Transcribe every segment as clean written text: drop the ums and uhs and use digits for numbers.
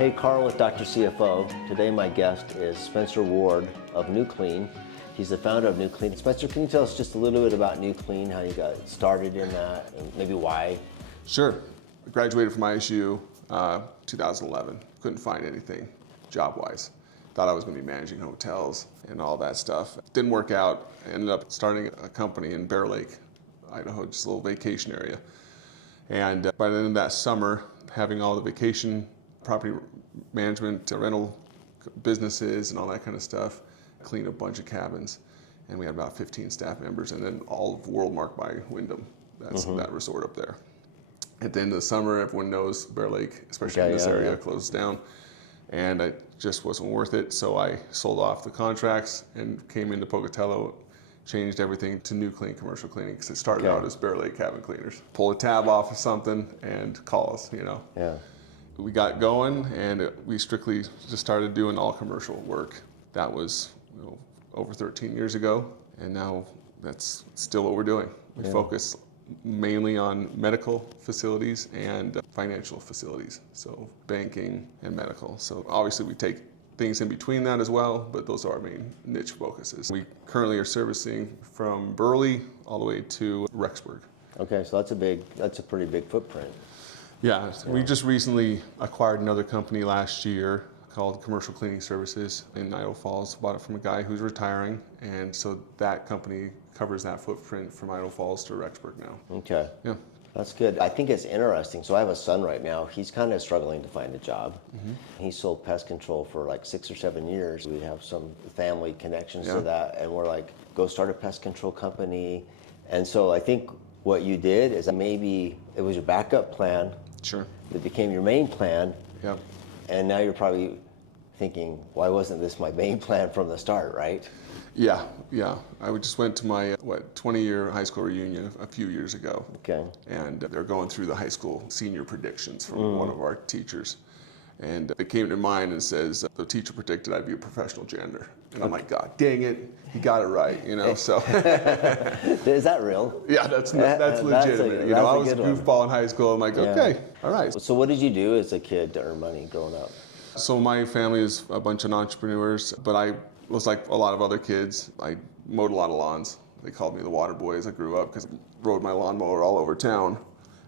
Hey, Carl with DrCFO. Today my guest is Spencer Ward of Nucleane. He's the founder of Nucleane. Spencer, can you tell us just a little bit about Nucleane, how you got started in that, and maybe why? Sure. I graduated from ISU 2011. Couldn't find anything job-wise. Thought I was going to be managing hotels and all that stuff. Didn't work out. I ended up starting a company in Bear Lake, Idaho, just a little vacation area. And by the end of that summer, having all the vacation, property management, rental businesses and all that kind of stuff, cleaned a bunch of cabins. And we had about 15 staff members, and then all of WorldMark by Wyndham. That's that resort up there. At the end of the summer, everyone knows Bear Lake, especially in this area, closed down. And it just wasn't worth it, so I sold off the contracts and came into Pocatello, changed everything to Nucleane Commercial Cleaning, because it started out as Bear Lake Cabin Cleaners. Pull a tab off of something and call us, you know. Yeah. We got going, and we strictly just started doing all commercial work. That was over 13 years ago, and now that's still what we're doing. We focus mainly on medical facilities and financial facilities, so banking and medical. So obviously we take things in between that as well, but those are our main niche focuses. We currently are servicing from Burley all the way to Rexburg. Okay, so that's a pretty big footprint. Yeah, we just recently acquired another company last year called Commercial Cleaning Services in Idaho Falls. Bought it from a guy who's retiring, and so that company covers that footprint from Idaho Falls to Rexburg now. Okay. Yeah. That's good. I think it's interesting. So I have a son right now. He's kind of struggling to find a job. He sold pest control for like 6 or 7 years. We have some family connections to that, and we're like, go start a pest control company. And so I think what you did is maybe it was your backup plan. Sure. It became your main plan. Yep. And now you're probably thinking, why wasn't this my main plan from the start, right? Yeah. I just went to my 20-year high school reunion a few years ago. Okay. And they're going through the high school senior predictions from one of our teachers. And it came to mind and says, the teacher predicted I'd be a professional janitor. And I'm like, God dang it, he got it right, you know, so. Is that real? Yeah, that's legitimate. I was a goofball in high school. I'm like, okay, all right. So what did you do as a kid to earn money growing up? So my family is a bunch of entrepreneurs, but I was like a lot of other kids. I mowed a lot of lawns. They called me the water boy as I grew up because I rode my lawnmower all over town.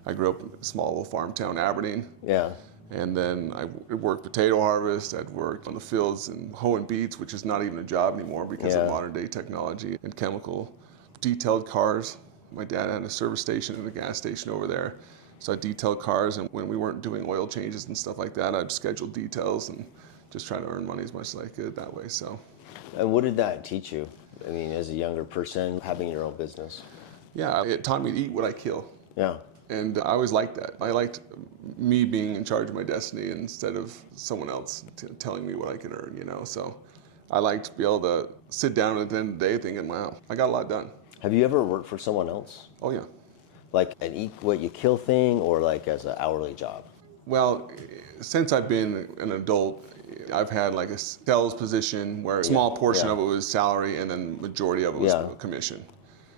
I grew up in a small little farm town, Aberdeen. Yeah. And then I worked potato harvest. I'd worked on the fields and hoeing beets, which is not even a job anymore because of modern day technology and chemical. Detailed cars. My dad had a service station and a gas station over there. So I detailed cars, and when we weren't doing oil changes and stuff like that, I'd schedule details and just try to earn money as much as I could that way. So. And what did that teach you? I mean, as a younger person, having your own business? Yeah, it taught me to eat what I kill. Yeah. And I always liked that. I liked me being in charge of my destiny instead of someone else telling me what I could earn, you know. So I liked to be able to sit down at the end of the day thinking, wow, I got a lot done. Have you ever worked for someone else? Oh, yeah. Like an eat what you kill thing, or like as an hourly job? Well, since I've been an adult, I've had like a sales position where a small portion of it was salary and then majority of it was commission.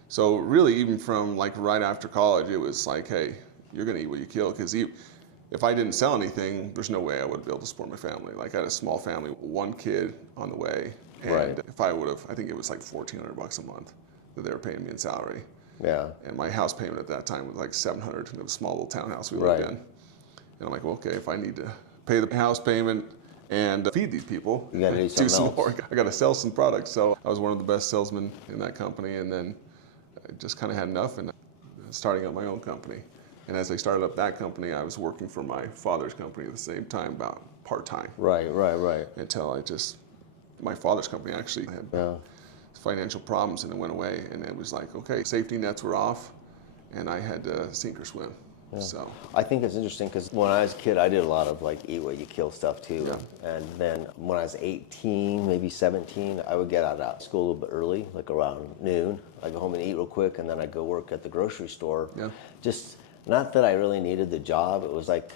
So really, even from like right after college, it was like, hey, you're gonna eat what you kill, because if I didn't sell anything, there's no way I would be able to support my family. Like I had a small family, one kid on the way, and if I would have, I think it was like $1,400 a month that they were paying me in salary. Yeah. And my house payment at that time was like $700. It was a small little townhouse we lived in. And I'm like, well, okay, if I need to pay the house payment and feed these people, you gotta do some more. I got to sell some products. So I was one of the best salesmen in that company, and then I just kind of had enough and starting up my own company. And as I started up that company, I was working for my father's company at the same time, about part-time. Right. Until my father's company actually had financial problems, and it went away. And it was like, okay, safety nets were off, and I had to sink or swim. Yeah. So I think it's interesting because when I was a kid, I did a lot of like eat what you kill stuff too. Yeah. And then when I was 18, maybe 17, I would get out of school a little bit early, like around noon. I'd go home and eat real quick, and then I'd go work at the grocery store. Yeah. Just not that I really needed the job. It was like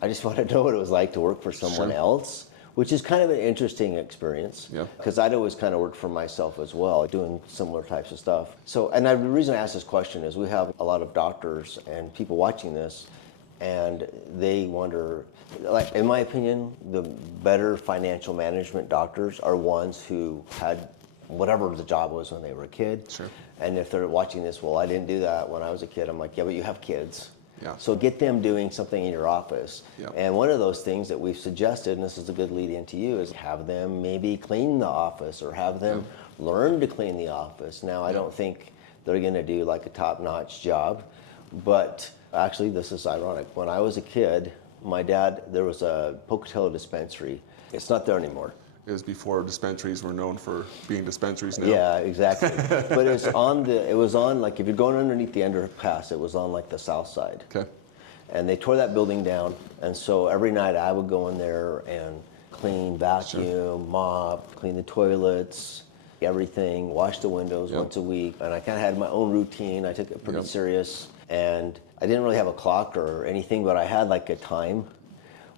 I just wanted to know what it was like to work for someone else, which is kind of an interesting experience. Yeah. Because I'd always kind of worked for myself as well, doing similar types of stuff. So, and the reason I ask this question is we have a lot of doctors and people watching this and they wonder, like, in my opinion, the better financial management doctors are ones who had whatever the job was when they were a kid. Sure. And if they're watching this, well, I didn't do that when I was a kid. I'm like, yeah, but you have kids. Yeah. So get them doing something in your office. Yeah. And one of those things that we've suggested, and this is a good lead into you, is have them maybe clean the office or have them learn to clean the office. Now, I don't think they're going to do like a top-notch job, but actually this is ironic. When I was a kid, my dad, there was a Pocatello dispensary. It's not there anymore. It was before dispensaries were known for being dispensaries now. Yeah, exactly. But it was on like, if you're going underneath the underpass, it was on like the south side. Okay. And they tore that building down. And so every night I would go in there and clean, vacuum, mop, clean the toilets, everything, wash the windows once a week. And I kind of had my own routine. I took it pretty serious. And I didn't really have a clock or anything, but I had like a time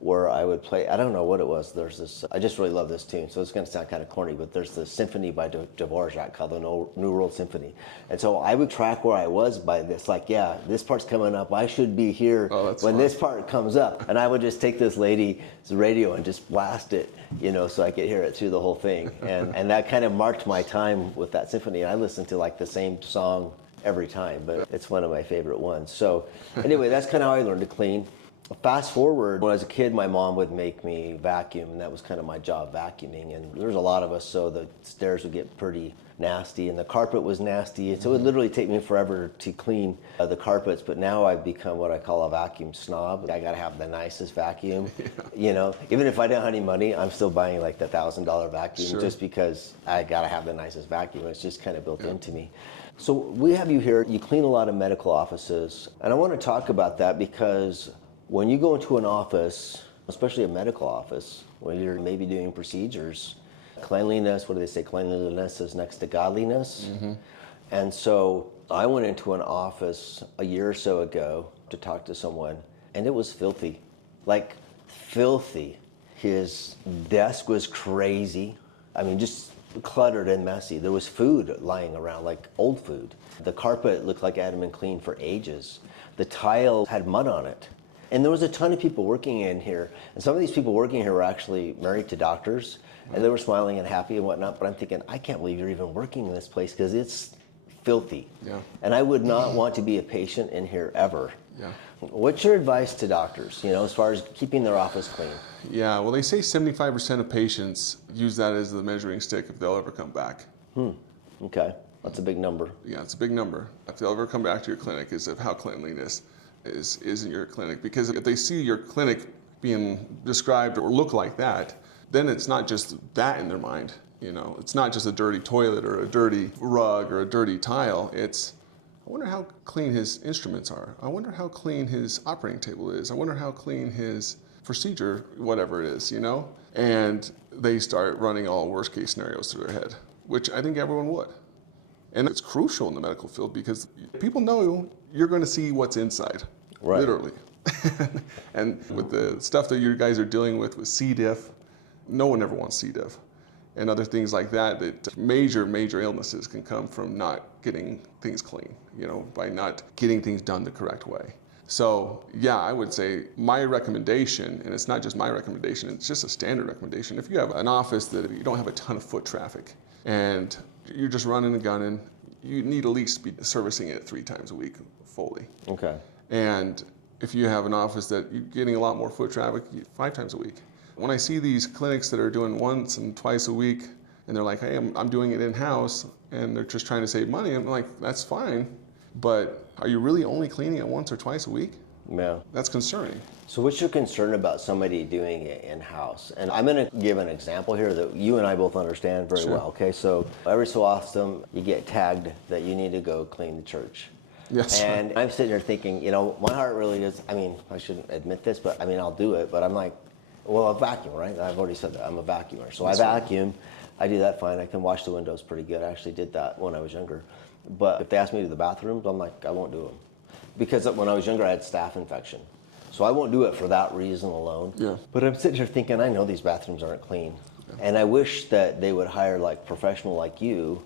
where I would play, I don't know what it was. There's this, I just really love this tune, so it's gonna sound kind of corny, but there's this symphony by Dvorak called the New World Symphony. And so I would track where I was by this, like, yeah, this part's coming up, I should be here when this part comes up. And I would just take this lady's radio and just blast it, so I could hear it through the whole thing. And that kind of marked my time with that symphony. And I listened to like the same song every time, but it's one of my favorite ones. So anyway, that's kind of how I learned to clean. Fast forward, when I was a kid, my mom would make me vacuum, and that was kind of my job, vacuuming. And there was a lot of us, so the stairs would get pretty nasty, and the carpet was nasty. So it would literally take me forever to clean the carpets. But now I've become what I call a vacuum snob. I got to have the nicest vacuum. Even if I don't have any money, I'm still buying like the $1,000 vacuum just because I got to have the nicest vacuum. It's just kind of built into me. So we have you here. You clean a lot of medical offices, and I want to talk about that because when you go into an office, especially a medical office, when you're maybe doing procedures, cleanliness, what do they say? Cleanliness is next to godliness. Mm-hmm. And so I went into an office a year or so ago to talk to someone, and it was filthy, like filthy. His desk was crazy. I mean, just cluttered and messy. There was food lying around, like old food. The carpet looked like it hadn't been cleaned for ages. The tile had mud on it. And there was a ton of people working in here. And some of these people working here were actually married to doctors, and they were smiling and happy and whatnot. But I'm thinking, I can't believe you're even working in this place because it's filthy. Yeah. And I would not want to be a patient in here ever. Yeah. What's your advice to doctors, as far as keeping their office clean? Yeah, well, they say 75% of patients use that as the measuring stick if they'll ever come back. Okay, that's a big number. Yeah, it's a big number. If they'll ever come back to your clinic is of how cleanliness is in your clinic. Because if they see your clinic being described or look like that, then it's not just that in their mind. It's not just a dirty toilet or a dirty rug or a dirty tile. It's, I wonder how clean his instruments are. I wonder how clean his operating table is. I wonder how clean his procedure, whatever it is, And they start running all worst case scenarios through their head, which I think everyone would. And it's crucial in the medical field because people know you're going to see what's inside, literally. And with the stuff that you guys are dealing with C. diff, no one ever wants C. diff. And other things like that major illnesses can come from not getting things clean, by not getting things done the correct way. So yeah, I would say my recommendation, and it's not just my recommendation, it's just a standard recommendation. If you have an office that you don't have a ton of foot traffic and you're just running and gunning, you need at least be servicing it 3 times a week fully. Okay. And if you have an office that you're getting a lot more foot traffic, 5 times a week. When I see these clinics that are doing once and twice a week, and they're like, hey, I'm doing it in-house, and they're just trying to save money, I'm like, that's fine, but are you really only cleaning it once or twice a week? Yeah. That's concerning. So what's your concern about somebody doing it in-house? And I'm going to give an example here that you and I both understand very well, okay? So every so often you get tagged that you need to go clean the church. Yes. And I'm sitting there thinking, my heart really is, I shouldn't admit this, but I'll do it, but I'm like, well, a vacuum, right? I've already said that, I'm a vacuumer. So I vacuum, I do that fine. I can wash the windows pretty good. I actually did that when I was younger. But if they ask me to do the bathrooms, I'm like, I won't do them. Because when I was younger, I had staph infection. So I won't do it for that reason alone. Yeah. But I'm sitting here thinking, I know these bathrooms aren't clean. Yeah. And I wish that they would hire like professional like you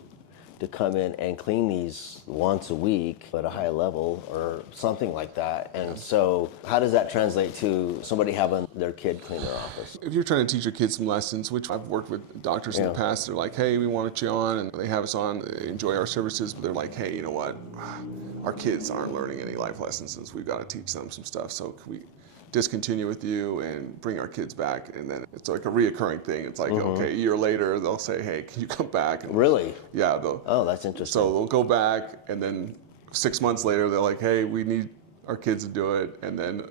to come in and clean these once a week at a high level or something like that. And so how does that translate to somebody having their kid clean their office? If you're trying to teach your kids some lessons, which I've worked with doctors in the past, they're like, hey, we want you on, and they have us on, they enjoy our services, but they're like, hey, you know what? Our kids aren't learning any life lessons, and we've got to teach them some stuff. So can we discontinue with you and bring our kids back? And then it's like a reoccurring thing. It's like, okay, a year later, they'll say, hey, can you come back? And Really? yeah. Oh, that's interesting. So they'll go back, and then 6 months later, they're like, hey, we need our kids to do it. And then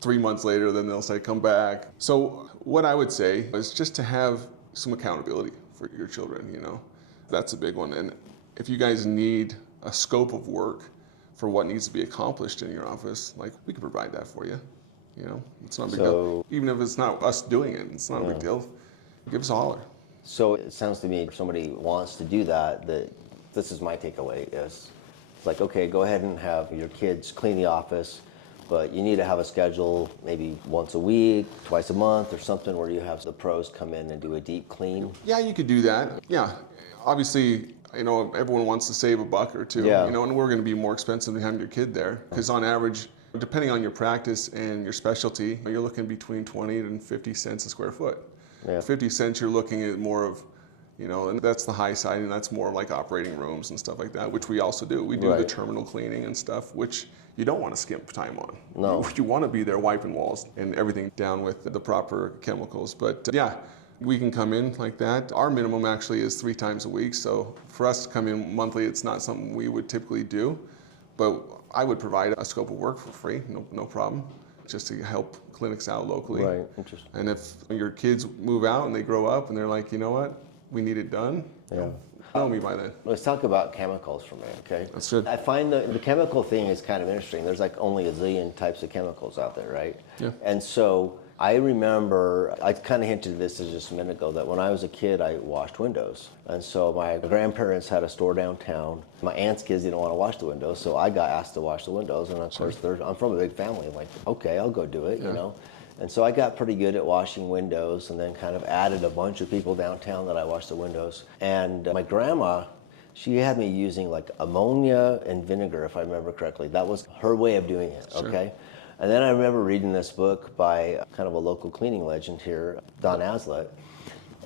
3 months later, then they'll say, come back. So what I would say is just to have some accountability for your children, you know. That's a big one. And if you guys need a scope of work for what needs to be accomplished in your office, like, we can provide that for you. You know, it's not a big deal. Even if it's not us doing it, it's not a big deal. Give us a holler. So it sounds to me, if somebody wants to do that, that this is my takeaway, is it's like, okay, go ahead and have your kids clean the office, but you need to have a schedule maybe once a week, twice a month or something where you have the pros come in and do a deep clean. Yeah, you could do that. Yeah, obviously, you know, everyone wants to save a buck or two, Yeah. you know, and we're going to be more expensive than having your kid there. Because on average, depending on your practice and your specialty, you're looking between 20 and 50 cents a square foot. Yeah. 50 cents, you're looking at more of, you know, and that's the high side, and that's more like operating rooms and stuff like that, which we also do. We do the terminal cleaning and stuff, which you don't want to skimp time on. No. You want to be there wiping walls and everything down with the proper chemicals. But yeah, we can come in like that. Our minimum actually is 3 times a week. So for us to come in monthly, it's not something we would typically do. But I would provide a scope of work for free, no problem, just to help clinics out locally. Right, interesting. And if your kids move out and they grow up and they're like, you know what, we need it done, know me by then. Let's talk about chemicals for a minute, okay? That's good. I find the chemical thing is kind of interesting. There's like only a zillion types of chemicals out there, right? Yeah. And so I remember, I kind of hinted at this just a minute ago, that when I was a kid, I washed windows. And so my grandparents had a store downtown. My aunt's kids didn't want to wash the windows, so I got asked to wash the windows. And of course, I'm from a big family. I'm like, okay, I'll go do it, you know? And so I got pretty good at washing windows, and then kind of added a bunch of people downtown that I washed the windows. And my grandma, she had me using like ammonia and vinegar, if I remember correctly. That was her way of doing it, okay? And then I remember reading this book by kind of a local cleaning legend here, Don Aslett,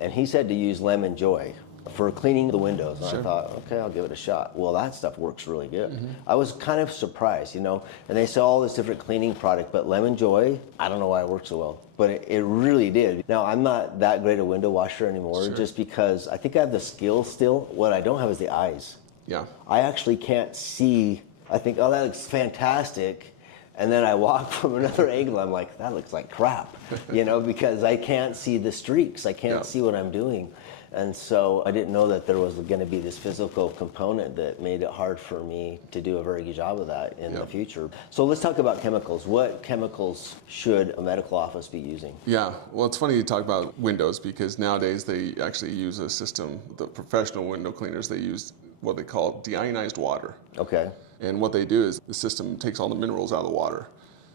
and he said to use lemon joy for cleaning the windows. And I thought, okay, I'll give it a shot. Well, that stuff works really good. I was kind of surprised, you know, and they sell all this different cleaning product, but lemon joy, I don't know why it works so well, but it really did. Now, I'm not that great a window washer anymore, just because I think I have the skill still. What I don't have is the eyes. Yeah. I actually can't see. I think, oh, that looks fantastic. And then I walk from another angle, I'm like, that looks like crap, you know, because I can't see the streaks. I can't see what I'm doing. And so I didn't know that there was going to be this physical component that made it hard for me to do a very good job of that in the future. So let's talk about chemicals. What chemicals should a medical office be using? Yeah, well, it's funny you talk about windows, because nowadays they actually use a system, the professional window cleaners, they use what they call deionized water. Okay. And what they do is the system takes all the minerals out of the water.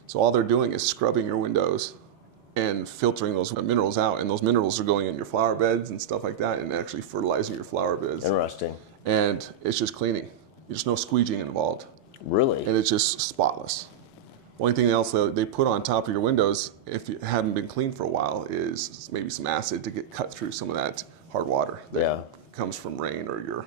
So all they're doing is scrubbing your windows and filtering those minerals out. And those minerals are going in your flower beds and stuff like that, and actually fertilizing your flower beds. Interesting. And it's just cleaning. There's no squeegeeing involved. Really? And it's just spotless. Only thing else that they put on top of your windows, if you haven't been cleaned for a while, is maybe some acid to get cut through some of that hard water that comes from rain or your...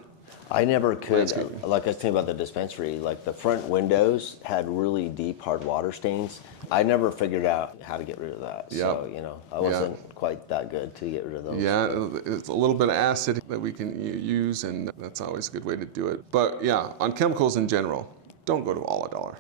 I never could, like I was telling you about the dispensary, like the front windows had really deep hard water stains. I never figured out how to get rid of that. So, you know, I wasn't quite that good to get rid of those. Yeah, it's a little bit of acid that we can use, and that's always a good way to do it. But yeah, on chemicals in general, don't go to All Dollar.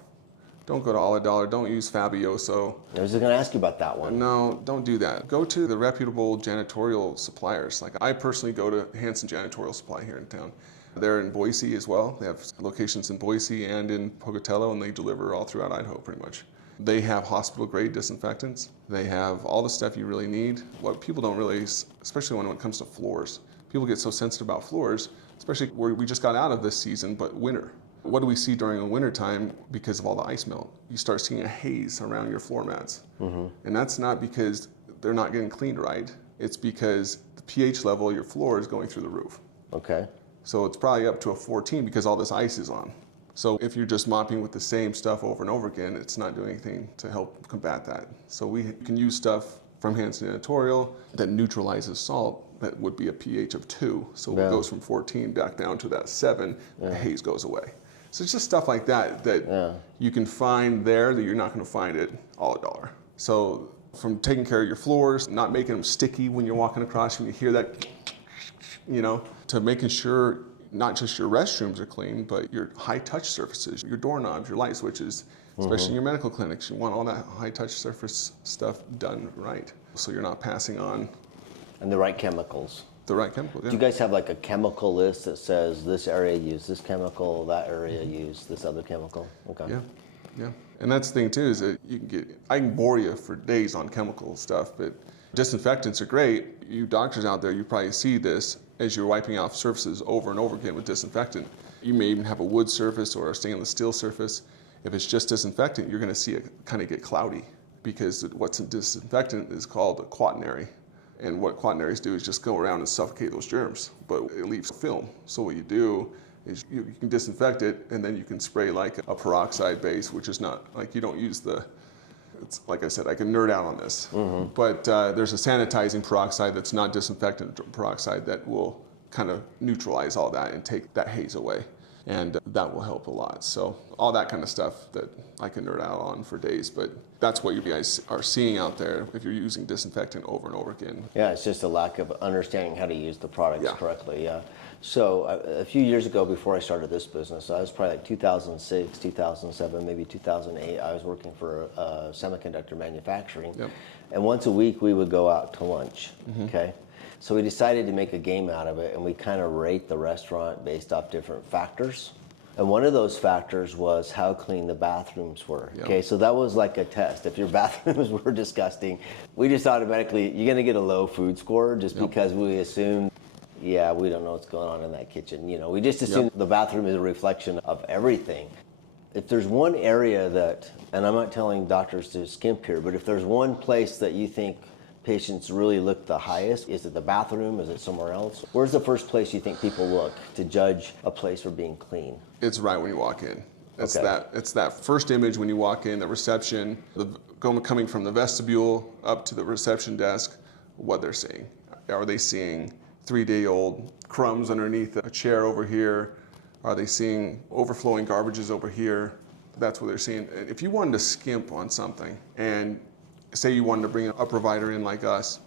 Don't go to All Dollar. Don't use Fabioso. I was just going to ask you about that one. No, don't do that. Go to the reputable janitorial suppliers. Like I personally go to Hanson Janitorial Supply here in town. They're in Boise as well. They have locations in Boise and in Pocatello, and they deliver all throughout Idaho pretty much. They have hospital-grade disinfectants. They have all the stuff you really need. What people don't really, especially when it comes to floors, people get so sensitive about floors, especially where we just got out of this season, but winter. What do we see during the winter time because of all the ice melt? You start seeing a haze around your floor mats. And that's not because they're not getting cleaned right. It's because the pH level of your floor is going through the roof. Okay. So it's probably up to a 14 because all this ice is on. So if you're just mopping with the same stuff over and over again, it's not doing anything to help combat that. So we can use stuff from Hansen Editorial that neutralizes salt that would be a pH of 2. So it goes from 14 back down to that 7, the haze goes away. So it's just stuff like that that you can find there that you're not going to find at all $1. So from taking care of your floors, not making them sticky when you're walking across, when you hear that, you know, to making sure not just your restrooms are clean, but your high-touch surfaces, your doorknobs, your light switches, especially in your medical clinics. You want all that high-touch surface stuff done right, so you're not passing on. And the right chemicals. The right chemicals, yeah. Do you guys have like a chemical list that says this area use this chemical, that area use this other chemical? Okay. Yeah. And that's the thing too, is that I can bore you for days on chemical stuff, but disinfectants are great. You doctors out there, you probably see this as you're wiping off surfaces over and over again with disinfectant. You may even have a wood surface or a stainless steel surface. If it's just disinfectant, you're going to see it kind of get cloudy because what's in disinfectant is called a quaternary. And what quaternaries do is just go around and suffocate those germs, but it leaves film. So what you do is you can disinfect it, and then you can spray like a peroxide base, which is not, like you don't use it's like I said, I can nerd out on this, but there's a sanitizing peroxide that's not disinfectant peroxide that will kind of neutralize all that and take that haze away. And that will help a lot. So all that kind of stuff that I can nerd out on for days, but that's what you guys are seeing out there if you're using disinfectant over and over again. Yeah, it's just a lack of understanding how to use the products correctly, So a few years ago, before I started this business, I was probably like 2006, 2007, maybe 2008, I was working for semiconductor manufacturing. Yep. And once a week we would go out to lunch, okay? So we decided to make a game out of it, and we kind of rate the restaurant based off different factors. And one of those factors was how clean the bathrooms were. Yep. Okay, so that was like a test. If your bathrooms were disgusting, we just automatically, you're gonna get a low food score just because we assume, we don't know what's going on in that kitchen. You know, we just assume the bathroom is a reflection of everything. If there's one area that, and I'm not telling doctors to skimp here, but if there's one place that you think patients really look the highest, is it the bathroom? Is it somewhere else? Where's the first place you think people look to judge a place for being clean? It's right when you walk in. It's that first image when you walk in, the reception, coming from the vestibule up to the reception desk, what they're seeing. Are they seeing 3-day-old crumbs underneath a chair over here? Are they seeing overflowing garbages over here? That's what they're seeing. If you wanted to skimp on something and say you wanted to bring a provider in like us,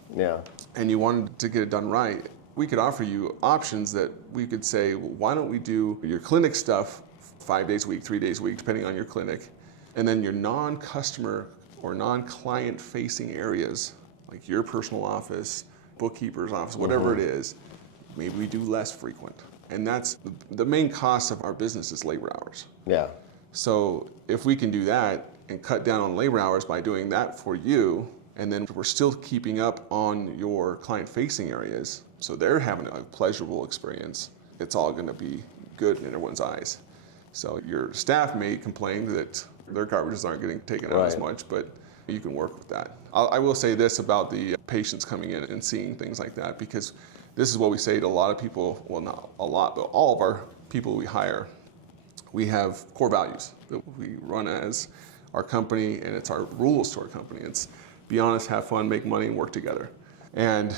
and you wanted to get it done right, we could offer you options that we could say, well, why don't we do your clinic stuff 5 days a week, 3 days a week, depending on your clinic, and then your non-customer or non-client facing areas, like your personal office, bookkeeper's office, whatever it is, maybe we do less frequent. And that's the main cost of our business is labor hours. So if we can do that and cut down on labor hours by doing that for you, and then we're still keeping up on your client-facing areas, so they're having a pleasurable experience, it's all going to be good in everyone's eyes. So your staff may complain that their garbages aren't getting taken out as much, but you can work with that. I will say this about the patients coming in and seeing things like that, because this is what we say to a lot of people, well, not a lot, but all of our people we hire. We have core values that we run as our company, and it's our rules to our company. It's be honest, have fun, make money, and work together. And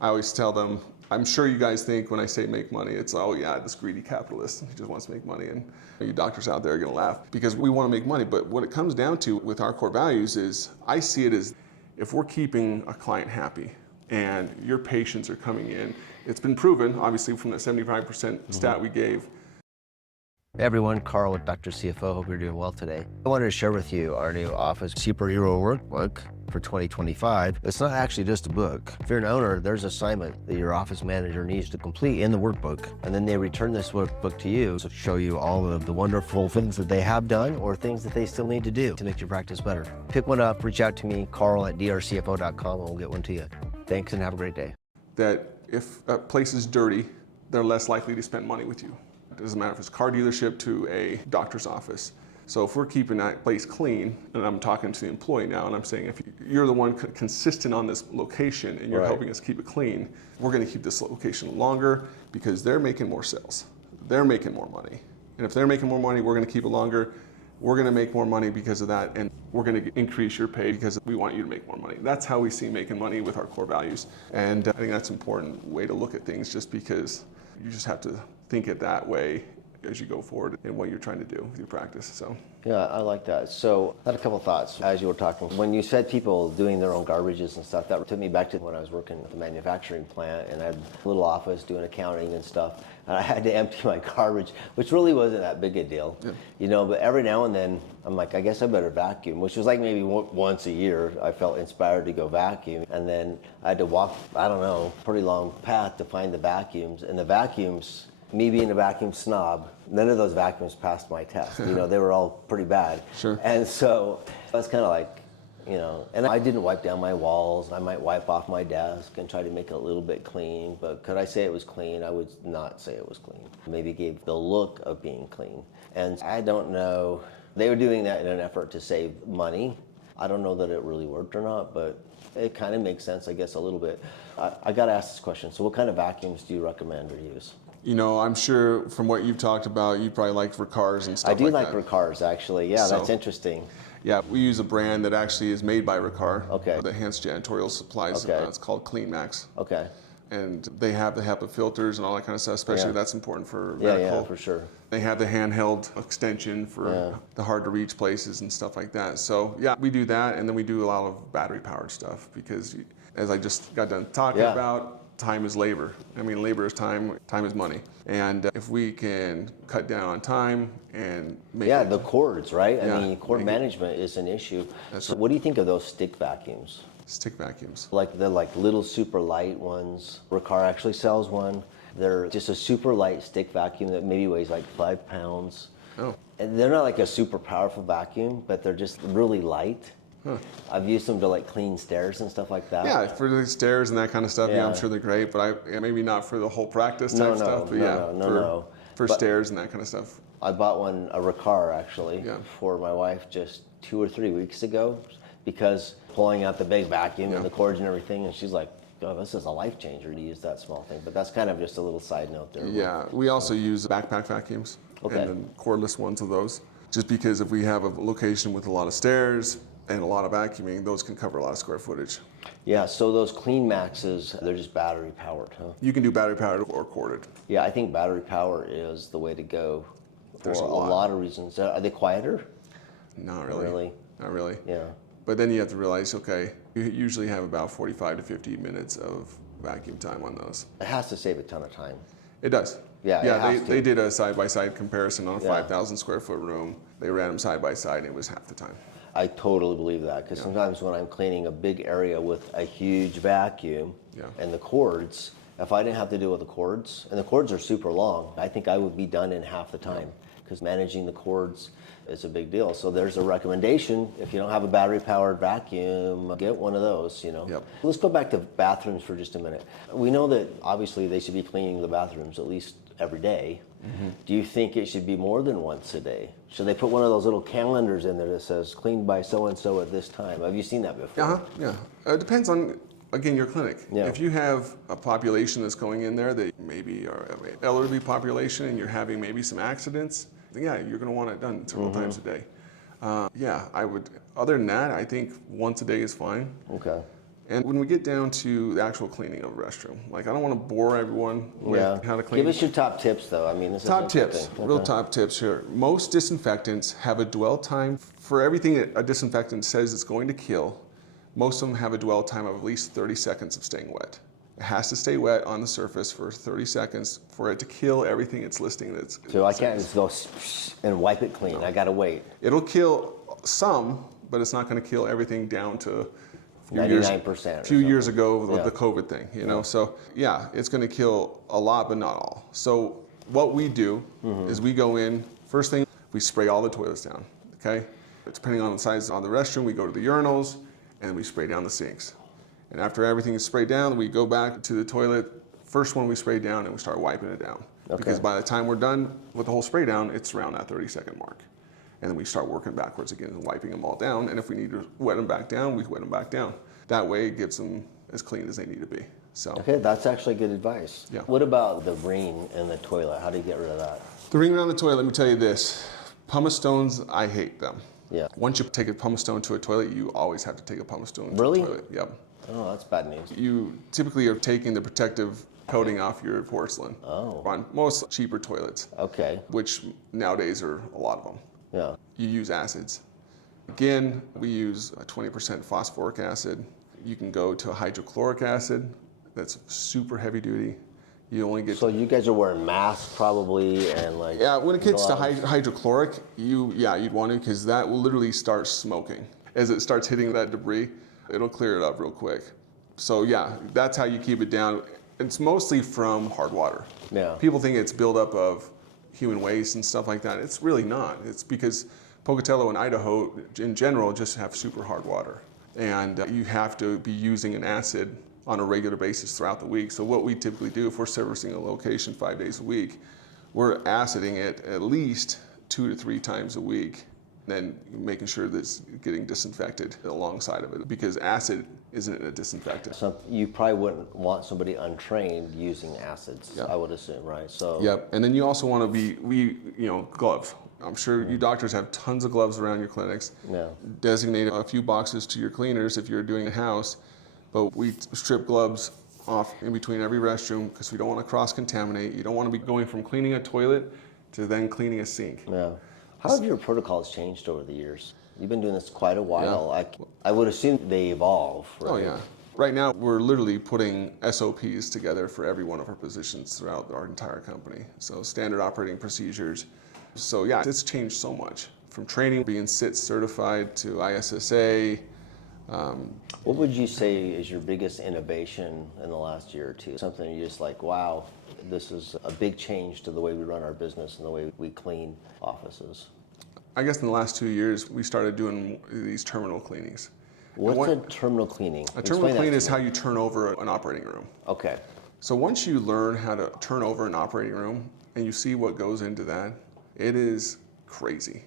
I always tell them, I'm sure you guys think when I say make money, it's, oh yeah, this greedy capitalist, he just wants to make money. And you doctors out there are gonna laugh because we wanna make money. But what it comes down to with our core values is, I see it as if we're keeping a client happy and your patients are coming in, it's been proven, obviously from the 75% stat we gave. Hey everyone, Carl with DrCFO. Hope you're doing well today. I wanted to share with you our new Office Superhero Workbook for 2025. It's not actually just a book. If you're an owner, there's an assignment that your office manager needs to complete in the workbook. And then they return this workbook to you to show you all of the wonderful things that they have done or things that they still need to do to make your practice better. Pick one up, reach out to me, Carl at DrCFO.com, and we'll get one to you. Thanks and have a great day. That if a place is dirty, they're less likely to spend money with you. It doesn't matter if it's a car dealership to a doctor's office. So if we're keeping that place clean, and I'm talking to the employee now, and I'm saying, if you're the one consistent on this location and you're helping us keep it clean, we're gonna keep this location longer because they're making more sales. they're making more money. And if they're making more money, we're going to keep it longer. We're going to make more money because of that, and we're going to increase your pay because we want you to make more money. That's how we see making money with our core values. And I think that's an important way to look at things, just because you just have to think it that way as you go forward in what you're trying to do with your practice. So Yeah, I like that. So I had a couple thoughts as you were talking. When you said people doing their own garbages and stuff, that took me back to when I was working at the manufacturing plant and I had a little office doing accounting and stuff. And I had to empty my garbage, which really wasn't that big a deal. Yeah. You know, but every now and then I'm like, I guess I better vacuum, which was like maybe once a year. I felt inspired to go vacuum. And then I had to walk, I don't know, pretty long path to find the vacuums. And the vacuums, me being a vacuum snob, none of those vacuums passed my test. You know, they were all pretty bad. Sure. And so that's kind of like, you know, and I didn't wipe down my walls. I might wipe off my desk and try to make it a little bit clean, but could I say it was clean? I would not say it was clean. Maybe it gave the look of being clean. And I don't know, they were doing that in an effort to save money. I don't know that it really worked or not, but it kind of makes sense, I guess, a little bit. I got to ask this question. So what kind of vacuums do you recommend or use? You know, I'm sure from what you've talked about, you probably like Ricars and stuff like that. I do like Ricars, actually. Yeah, that's interesting. Yeah, we use a brand that actually is made by Ricar. Okay. The Enhanced Janitorial Supplies. Okay. It's called Clean Max. Okay. And they have the HEPA filters and all that kind of stuff, especially that's important for medical. Yeah, for sure. They have the handheld extension for the hard to reach places and stuff like that. So yeah, we do that, and then we do a lot of battery powered stuff because, as I just got done talking about, time is labor. I mean, labor is time, time is money. And if we can cut down on time and make the cords, right? I mean, cord management is an issue. So what do you think of those stick vacuums? Stick vacuums. Like the little super light ones. Ricar actually sells one. They're just a super light stick vacuum that maybe weighs like 5 pounds. Oh. And they're not like a super powerful vacuum, but they're just really light. Huh. I've used them to like clean stairs and stuff like that. Yeah, for the stairs and that kind of stuff. Yeah, I'm sure they're great, but maybe not for the whole practice type stuff. But for stairs and that kind of stuff. I bought one, a Ricar actually, for my wife just 2 or 3 weeks ago, because pulling out the big vacuum and the cords and everything, and she's like, "Oh, this is a life changer to use that small thing." But that's kind of just a little side note there. Yeah, we also use backpack vacuums and then cordless ones of those, just because if we have a location with a lot of stairs and a lot of vacuuming, those can cover a lot of square footage. Yeah, so those Clean Maxes, they're just battery powered, huh? You can do battery powered or corded. Yeah, I think battery power is the way to go for a lot of reasons. Are they quieter? Not really. Not really. Yeah. But then you have to realize, okay, you usually have about 45 to 50 minutes of vacuum time on those. It has to save a ton of time. It does. Yeah, they did a side-by-side comparison on a 5,000 square foot room. They ran them side by side and it was half the time. I totally believe that, because sometimes when I'm cleaning a big area with a huge vacuum and the cords, if I didn't have to deal with the cords, and the cords are super long, I think I would be done in half the time, because managing the cords is a big deal. So there's a recommendation: if you don't have a battery powered vacuum, get one of those, you know. Let's go back to bathrooms for just a minute. We know that obviously they should be cleaning the bathrooms at least every day. Do you think it should be more than once a day? Should they put one of those little calendars in there that says cleaned by so-and-so at this time? Have you seen that before? Yeah. It depends on, again, your clinic. Yeah. If you have a population that's going in there that maybe are an elderly population and you're having maybe some accidents, then you're going to want it done several times a day. I would. Other than that, I think once a day is fine. Okay. And when we get down to the actual cleaning of a restroom, like I don't want to bore everyone with how to clean. Give us your top tips, though. I mean, this is top tips, real top tips here. Most disinfectants have a dwell time for everything that a disinfectant says it's going to kill. Most of them have a dwell time of at least 30 seconds of staying wet. It has to stay wet on the surface for 30 seconds for it to kill everything it's listing. So I can't just go and wipe it clean. I got to wait. It'll kill some, but it's not going to kill everything down to 99%. A few years ago with the COVID thing, you know. So it's going to kill a lot, but not all. So what we do is we go in, first thing, we spray all the toilets down, okay? Depending on the size of the restroom, we go to the urinals, and then we spray down the sinks. And after everything is sprayed down, we go back to the toilet, first one we spray down, and we start wiping it down. Okay. Because by the time we're done with the whole spray down, it's around that 30-second mark. And then we start working backwards again and wiping them all down. And if we need to wet them back down, we wet them back down. That way it gets them as clean as they need to be. So Okay, that's actually good advice. Yeah. What about the ring in the toilet? How do you get rid of that? the ring around the toilet, let me tell you this. Pumice stones, I hate them. Yeah. Once you take a pumice stone to a toilet, you always have to take a pumice stone Really? to a toilet. Yep. Oh, that's bad news. You typically are taking the protective coating off your porcelain on most cheaper toilets, Okay. which nowadays are a lot of them. Yeah. You use acids. Again, we use a 20% phosphoric acid. You can go to a hydrochloric acid that's super heavy duty. You only get So you guys are wearing masks probably and like. yeah, when it gets to gloves. hydrochloric, you'd want to, because that will literally start smoking. As it starts hitting that debris, it'll clear it up real quick. So yeah, that's how you keep it down. It's mostly from hard water. Yeah. People think it's buildup of human waste and stuff like that. It's really not. It's because Pocatello and Idaho in general just have super hard water. And you have to be using an acid on a regular basis throughout the week. So what we typically do if we're servicing a location 5 days a week, we're aciding it at least 2 to 3 times a week, then making sure that it's getting disinfected alongside of it, because acid isn't a disinfectant. So you probably wouldn't want somebody untrained using acids, Yeah. I would assume, right? So. Yep, and then you also want to gloves. I'm sure you doctors have tons of gloves around your clinics. Yeah. Designate a few boxes to your cleaners if you're doing a house, but we strip gloves off in between every restroom because we don't want to cross-contaminate. You don't want to be going from cleaning a toilet to then cleaning a sink. Yeah. How have your protocols changed over the years? You've been doing this quite a while. I would assume they evolve, right? Oh yeah. Right now, we're literally putting SOPs together for every one of our positions throughout our entire company. So standard operating procedures. So yeah, it's changed so much. From training, being SIT certified to ISSA. What would you say is your biggest innovation in the last year or two? Something you're just like, wow, this is a big change to the way we run our business and the way we clean offices. I guess in the last 2 years, we started doing these terminal cleanings. What's a terminal cleaning? A terminal clean is how you turn over an operating room. Okay. So once you learn how to turn over an operating room and you see what goes into that, it is crazy.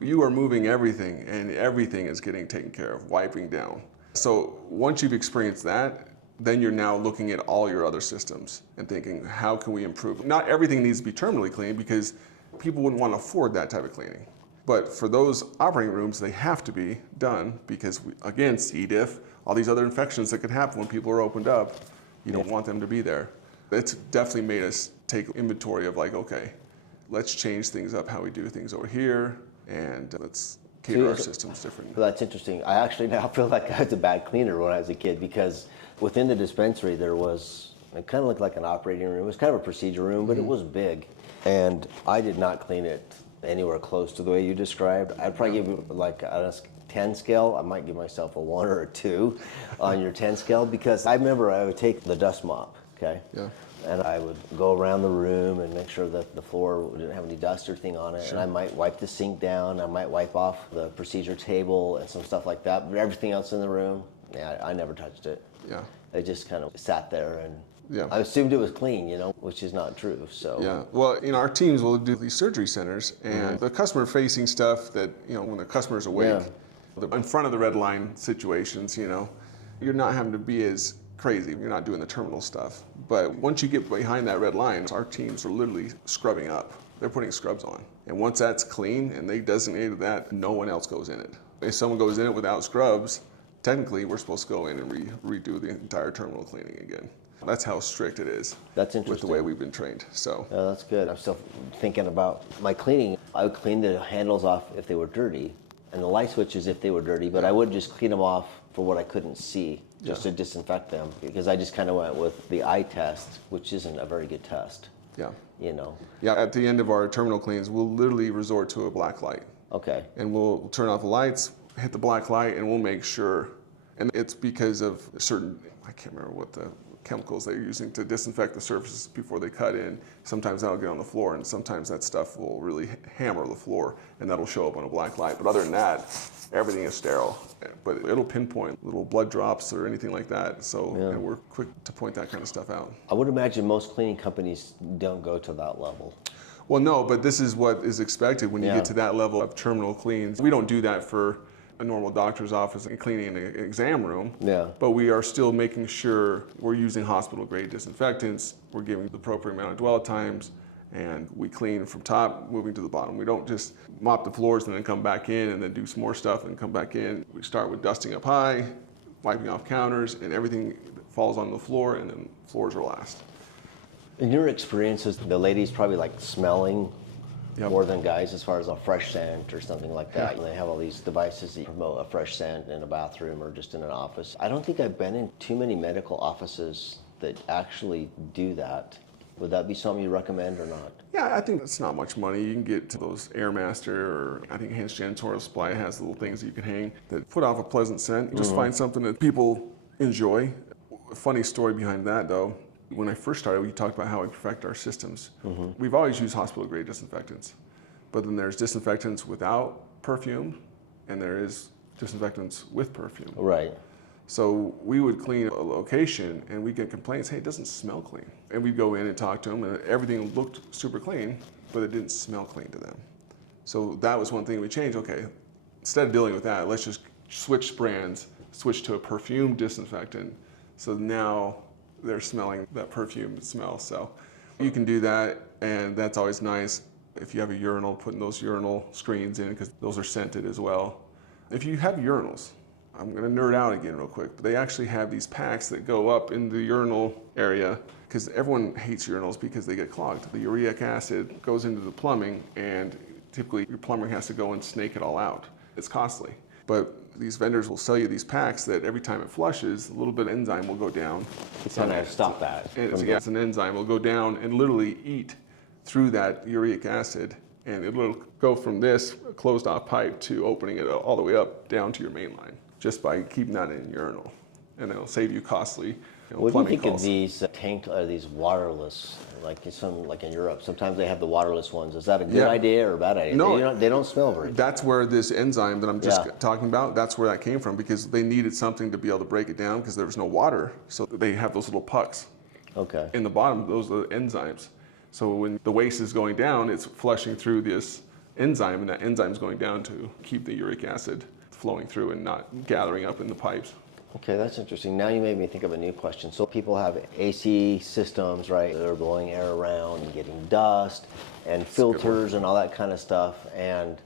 You are moving everything and everything is getting taken care of, wiping down. So once you've experienced that, then you're now looking at all your other systems and thinking, how can we improve? Not everything needs to be terminally cleaned because people wouldn't want to afford that type of cleaning. But for those operating rooms, they have to be done because, again, C. diff, all these other infections that could happen when people are opened up, you don't want them to be there. It's definitely made us take inventory of like, okay, let's change things up how we do things over here, and let's cater our systems different. Well, that's interesting. I actually now feel like I was a bad cleaner when I was a kid because within the dispensary it kind of looked like an operating room. It was kind of a procedure room, but it was big. And I did not clean it anywhere close to the way you described. I'd probably give you like on a 10 scale, I might give myself a 1 or a 2 on your 10 scale because I remember I would take the dust mop, okay? Yeah. And I would go around the room and make sure that the floor didn't have any dust or thing on it. Sure. And I might wipe the sink down, I might wipe off the procedure table and some stuff like that. But everything else in the room, yeah, I never touched it. Yeah. It just kind of sat there and yeah. I assumed it was clean, which is not true. So yeah, well, our teams will do these surgery centers and the customer-facing stuff that when the customer's awake, in front of the red line situations, you're not having to be as crazy. You're not doing the terminal stuff. But once you get behind that red line, our teams are literally scrubbing up. They're putting scrubs on, and once that's clean and they designated that, no one else goes in it. If someone goes in it without scrubs, technically we're supposed to go in and redo the entire terminal cleaning again. That's how strict it is. That's interesting. With the way we've been trained. So. Yeah, that's good. I'm still thinking about my cleaning. I would clean the handles off if they were dirty, and the light switches if they were dirty, but I would just clean them off for what I couldn't see, just to disinfect them, because I just kind of went with the eye test, which isn't a very good test. Yeah. Yeah, at the end of our terminal cleans, we'll literally resort to a black light. Okay. And we'll turn off the lights, hit the black light, and we'll make sure. And it's because of certain, I can't remember what the chemicals they're using to disinfect the surfaces before they cut in. Sometimes that'll get on the floor, and sometimes that stuff will really hammer the floor, and that'll show up on a black light. But other than that, everything is sterile. But it'll pinpoint little blood drops or anything like that. So and we're quick to point that kind of stuff out. I would imagine most cleaning companies don't go to that level. Well, no, but this is what is expected when you get to that level of terminal cleans. We don't do that for a normal doctor's office and cleaning an exam room. Yeah. But we are still making sure we're using hospital-grade disinfectants, we're giving the appropriate amount of dwell times, and we clean from top, moving to the bottom. We don't just mop the floors and then come back in and then do some more stuff and come back in. We start with dusting up high, wiping off counters, and everything that falls on the floor, and then floors are last. In your experiences, the ladies probably like smelling Yep. more than guys as far as a fresh scent or something like that. And they have all these devices that promote a fresh scent in a bathroom or just in an office. I don't think I've been in too many medical offices that actually do that. Would that be something you recommend or not? Yeah, I think that's not much money. You can get to those Airmaster, or I think Hans Janitorial Supply has little things you can hang that put off a pleasant scent. Just find something that people enjoy. A funny story behind that, though. When I first started, we talked about how we perfect our systems. We've always used hospital-grade disinfectants, but then there's disinfectants without perfume, and there is disinfectants with perfume. Right. So we would clean a location, and we'd get complaints, hey, it doesn't smell clean. And we'd go in and talk to them, and everything looked super clean, but it didn't smell clean to them. So that was one thing we changed. Okay, instead of dealing with that, let's just switch brands, switch to a perfume disinfectant. So now they're smelling that perfume smell. So you can do that, and that's always nice. If you have a urinal, putting those urinal screens in, because those are scented as well. If you have urinals, I'm going to nerd out again real quick, but they actually have these packs that go up in the urinal area, because everyone hates urinals because they get clogged. The uric acid goes into the plumbing, and typically your plumber has to go and snake it all out. It's costly. But these vendors will sell you these packs that every time it flushes, a little bit of enzyme will go down. It's kind of stop that. It's an enzyme. Will go down and literally eat through that uric acid, and it'll go from this closed off pipe to opening it all the way up down to your main line, just by keeping that in your urinal. And it'll save you costly What do you think calls. of these these waterless, like in Europe? Sometimes they have the waterless ones. Is that a good idea or a bad idea? No, they don't smell very good. That's where this enzyme that I'm just talking about, that's where that came from, because they needed something to be able to break it down because there was no water. So they have those little pucks in the bottom. Those are the enzymes. So when the waste is going down, it's flushing through this enzyme, and that enzyme is going down to keep the uric acid flowing through and not gathering up in the pipes. Okay, that's interesting. Now you made me think of a new question. So people have AC systems, right? They're blowing air around and getting dust and filters and all that kind of stuff. And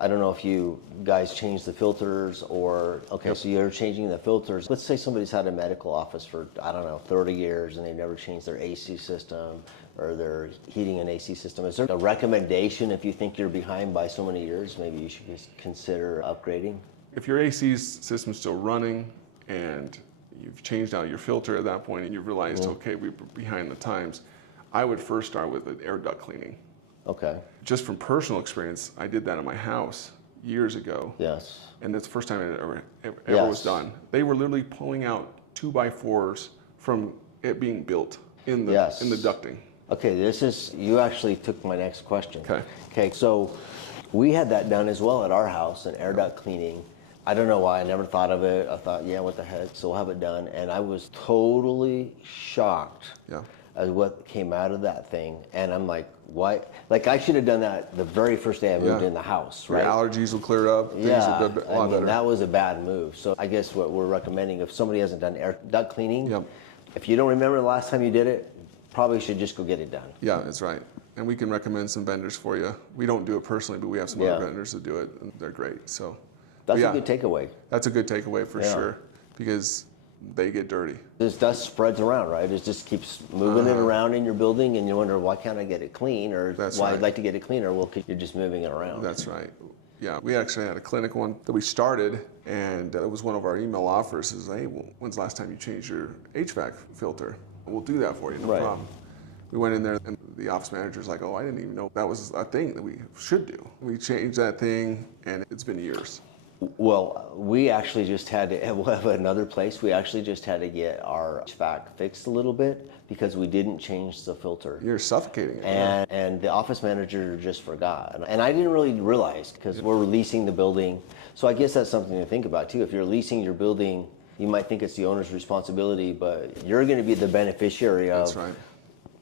I don't know if you guys change the filters or, so you're changing the filters. Let's say somebody's had a medical office for, 30 years and they've never changed their AC system or their heating and AC system. Is there a recommendation if you think you're behind by so many years, maybe you should just consider upgrading? If your AC system's still running and you've changed out your filter at that point and you've realized, okay, we're behind the times, I would first start with an air duct cleaning. Okay. Just from personal experience, I did that in my house years ago. Yes. And that's the first time it ever was done. They were literally pulling out 2x4s from it being built in the ducting. Okay, you actually took my next question. Okay, so we had that done as well at our house, an air duct cleaning. I don't know why, I never thought of it. I thought, what the heck, so we'll have it done. And I was totally shocked at what came out of that thing. And I'm like, why? Like, I should have done that the very first day I moved in the house, right? Your allergies will clear up. Things will be a lot better. That was a bad move. So I guess what we're recommending, if somebody hasn't done air duct cleaning, if you don't remember the last time you did it, probably should just go get it done. Yeah, that's right. And we can recommend some vendors for you. We don't do it personally, but we have some other vendors that do it, and they're great. So that's a good takeaway. That's a good takeaway for sure, because they get dirty. This dust spreads around, right? It just keeps moving it around in your building, and you wonder, why can't I get it clean? Or I'd like to get it cleaner. Well, you're just moving it around. That's right. Yeah, we actually had a clinic one that we started, and it was one of our email offers is, hey, when's the last time you changed your HVAC filter? We'll do that for you, no problem. We went in there, and the office manager's like, I didn't even know that was a thing that we should do. We changed that thing, and it's been years. Well, we actually just had to, we'll have another place, we actually just had to get our HVAC fixed a little bit because we didn't change the filter. You're suffocating it. And the office manager just forgot. And I didn't really realize, because we're leasing the building. So I guess that's something to think about too. If you're leasing your building, you might think it's the owner's responsibility, but you're going to be the beneficiary of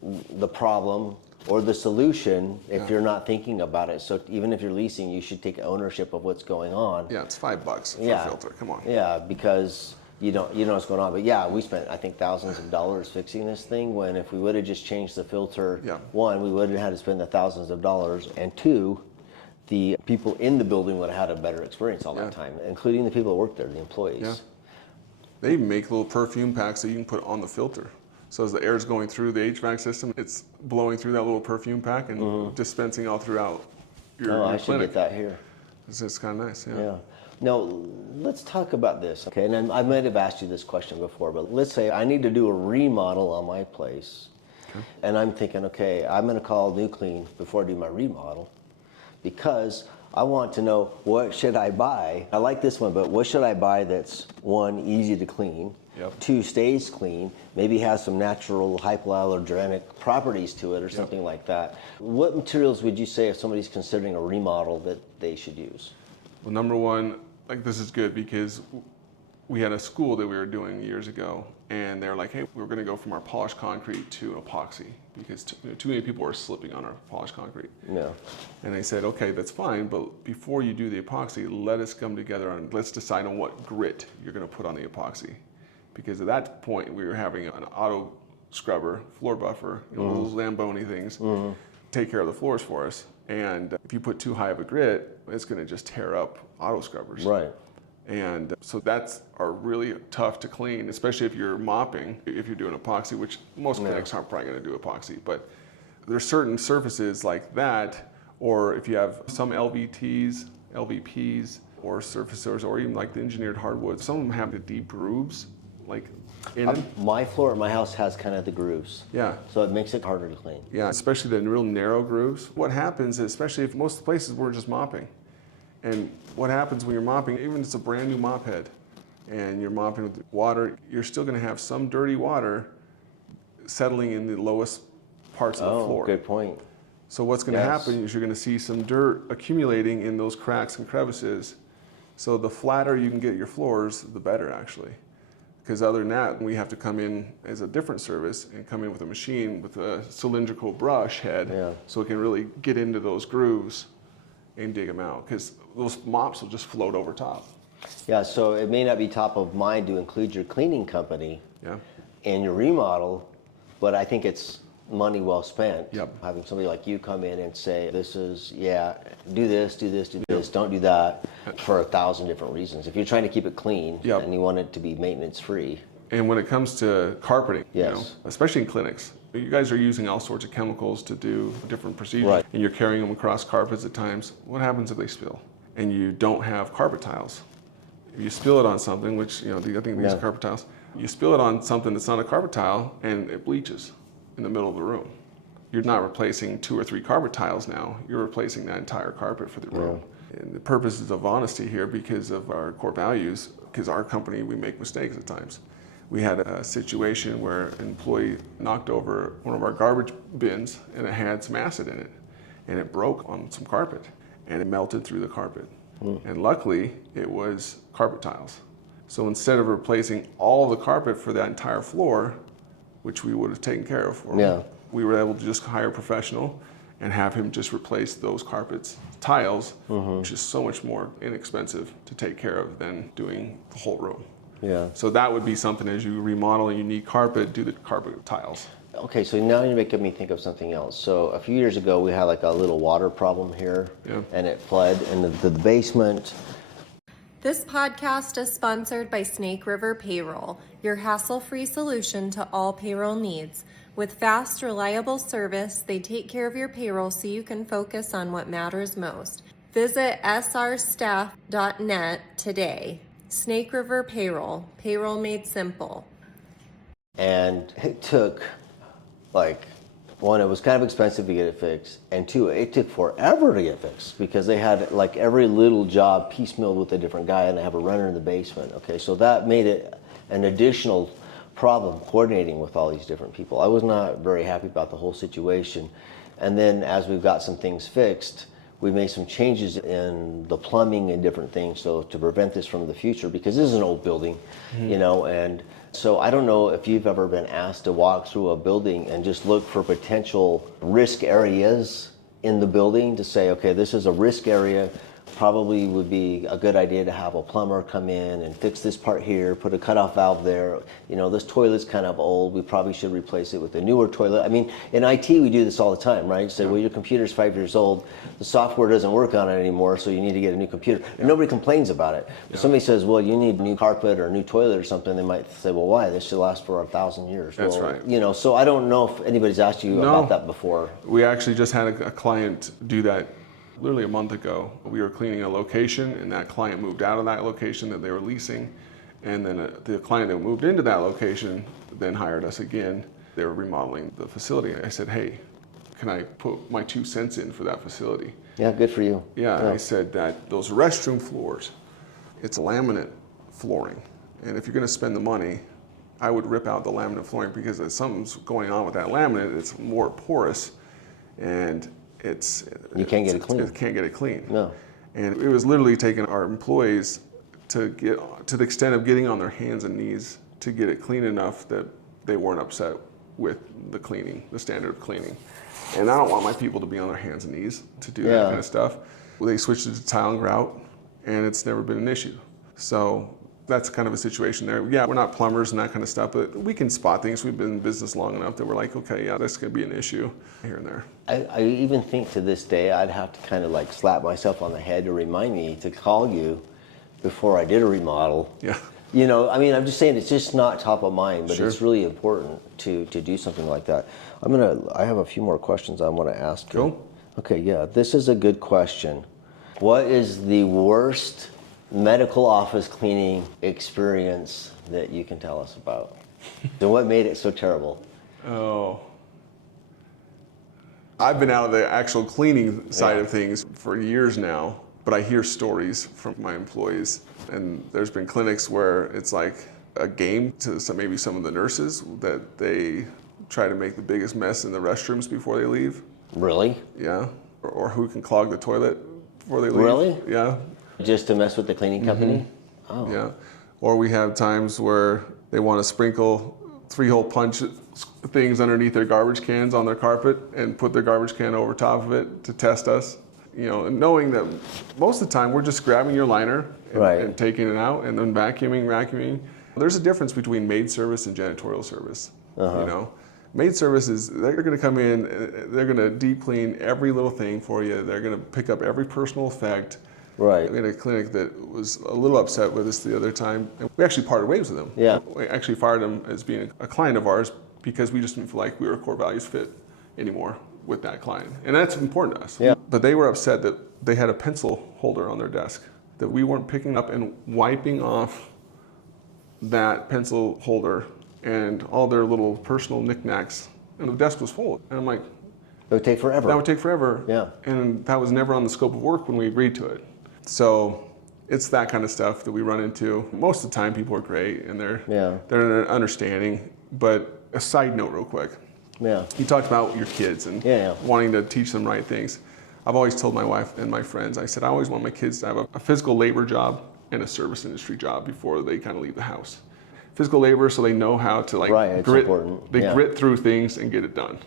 the problem or the solution if you're not thinking about it. So even if you're leasing, you should take ownership of what's going on. Yeah, it's $5 for a filter. Come on. Yeah, because you know what's going on. But yeah, we spent, I think, thousands of dollars fixing this thing, when if we would have just changed the filter, one, we wouldn't have had to spend the thousands of dollars, and two, the people in the building would have had a better experience all that time, including the people that work there, the employees. Yeah. They even make little perfume packs that you can put on the filter. So as the air is going through the HVAC system, it's blowing through that little perfume pack and dispensing all throughout your I should clinic. get that here. It's kind of nice, Yeah. Now, let's talk about this, okay? And I might have asked you this question before, but let's say I need to do a remodel on my place. Okay. And I'm thinking, okay, I'm going to call Nucleane before I do my remodel, because I want to know, what should I buy? I like this one, but what should I buy that's, one, easy to clean, two, stays clean, maybe has some natural hypoallergenic properties to it or something like that. What materials would you say, if somebody's considering a remodel, that they should use? Well, number one, like, this is good because we had a school that we were doing years ago, and they're like, hey, we're going to go from our polished concrete to epoxy because too many people are slipping on our polished concrete. Yeah. And they said, okay, that's fine, but before you do the epoxy, let us come together and let's decide on what grit you're going to put on the epoxy. Because at that point, we were having an auto scrubber, floor buffer, those Lamboni things, take care of the floors for us. And if you put too high of a grit, it's going to just tear up auto scrubbers. Right. And so that's are really tough to clean, especially if you're mopping, if you're doing epoxy, which most clinics aren't probably going to do epoxy. But there's certain surfaces like that, or if you have some LVTs, LVPs, or surfaces, or even like the engineered hardwood, some of them have the deep grooves, like in it. My floor at my house has kind of the grooves. Yeah. So it makes it harder to clean. Yeah, especially the real narrow grooves. What happens, especially if most places we're just mopping. And what happens when you're mopping, even if it's a brand new mop head and you're mopping with water, you're still going to have some dirty water settling in the lowest parts of the floor. Oh, good point. So what's going to happen is you're going to see some dirt accumulating in those cracks and crevices. So the flatter you can get your floors, the better, actually. Because other than that, we have to come in as a different service and come in with a machine with a cylindrical brush head so it can really get into those grooves and dig them out. Because those mops will just float over top. Yeah, so it may not be top of mind to include your cleaning company in your remodel, but I think it's money well spent. Having somebody like you come in and say, this is, do this, do this, do this, don't do that, for 1,000 different reasons. If you're trying to keep it clean and you want it to be maintenance free. And when it comes to carpeting, you know, especially in clinics, you guys are using all sorts of chemicals to do different procedures, and you're carrying them across carpets at times. What happens if they spill and you don't have carpet tiles? If you spill it on something, which, you know, I think these are carpet tiles, you spill it on something that's not a carpet tile and it bleaches in the middle of the room. You're not replacing 2 or 3 carpet tiles now, you're replacing that entire carpet for the room. And the purpose is of honesty here because of our core values, because our company, we make mistakes at times. We had a situation where an employee knocked over one of our garbage bins and it had some acid in it. And it broke on some carpet and it melted through the carpet. And luckily, it was carpet tiles. So instead of replacing all the carpet for that entire floor, which we would have taken care of for him, we were able to just hire a professional and have him just replace those carpets, tiles, which is so much more inexpensive to take care of than doing the whole room. So that would be something, as you remodel a unique carpet, do the carpet tiles. Okay, so now you're making me think of something else. So a few years ago, we had like a little water problem here, and it flooded in the basement. This podcast is sponsored by Snake River Payroll, your hassle-free solution to all payroll needs. With fast, reliable service, they take care of your payroll so you can focus on what matters most. Visit srstaff.net today. Snake River Payroll, payroll made simple. And it took, like, one, it was kind of expensive to get it fixed, and two, it took forever to get fixed because they had like every little job piecemealed with a different guy, and they have a runner in the basement. Okay, so that made it an additional problem coordinating with all these different people. I was not very happy about the whole situation. And then as we've got some things fixed, we made some changes in the plumbing and different things so to prevent this from the future, because this is an old building, and so I don't know if you've ever been asked to walk through a building and just look for potential risk areas in the building to say, okay, this is a risk area. Probably would be a good idea to have a plumber come in and fix this part here, put a cutoff valve there. This toilet's kind of old. We probably should replace it with a newer toilet. I mean, in IT, we do this all the time, right? Say, well, your computer's 5 years old. The software doesn't work on it anymore, so you need to get a new computer. And nobody complains about it. If somebody says, well, you need new carpet or a new toilet or something, they might say, well, why? This should last for 1,000 years. That's well, right. So I don't know if anybody's asked you about that before. We actually just had a client do that literally a month ago. We were cleaning a location, and that client moved out of that location that they were leasing, and then the client that moved into that location then hired us again. They were remodeling the facility. I said, hey, can I put my 2 cents in for that facility? Yeah, good for you. Yeah. I said that those restroom floors, it's laminate flooring, and if you're going to spend the money, I would rip out the laminate flooring, because if something's going on with that laminate, it's more porous, and you can't get it clean. Can't get it clean. No. And it was literally taking our employees to get to the extent of getting on their hands and knees to get it clean enough that they weren't upset with the cleaning, the standard of cleaning. And I don't want my people to be on their hands and knees to do that kind of stuff. Well, they switched it to tile and grout, and it's never been an issue. So that's kind of a situation there. Yeah, we're not plumbers and that kind of stuff, but we can spot things. We've been in business long enough that we're like, okay, yeah, that's going to be an issue here and there. I even think to this day I'd have to kind of like slap myself on the head to remind me to call you before I did a remodel. Yeah. I'm just saying it's just not top of mind, but Sure. It's really important to do something like that. I have a few more questions I want to ask you. Cool. Okay, yeah, this is a good question. What is the worst medical office cleaning experience that you can tell us about? So what made it so terrible? Oh. I've been out of the actual cleaning side of things for years now, but I hear stories from my employees, and there's been clinics where it's like a game to maybe some of the nurses that they try to make the biggest mess in the restrooms before they leave. Really? Yeah. Or who can clog the toilet before they leave. Really? Yeah. Just to mess with the cleaning company? Oh. Yeah. Or we have times where they want to sprinkle 3-hole punch things underneath their garbage cans on their carpet and put their garbage can over top of it to test us. And knowing that most of the time we're just grabbing your liner and taking it out and then vacuuming. There's a difference between maid service and janitorial service. Maid service is, they're going to come in, they're going to deep clean every little thing for you. They're going to pick up every personal effect. Right. We had a clinic that was a little upset with us the other time, and we actually parted ways with him. Yeah. We actually fired him as being a client of ours because we just didn't feel like we were a core values fit anymore with that client. And that's important to us. Yeah. But they were upset that they had a pencil holder on their desk, that we weren't picking up and wiping off that pencil holder and all their little personal knickknacks. And the desk was full. And I'm like, it would take forever. that would take forever. Yeah. And that was never on the scope of work when we agreed to it. So it's that kind of stuff that we run into. Most of the time people are great and they're understanding. But a side note real quick. Yeah. You talked about your kids and wanting to teach them right things. I've always told my wife and my friends, I said, I always want my kids to have a physical labor job and a service industry job before they kind of leave the house. Physical labor so they know how to grit through things and get it done,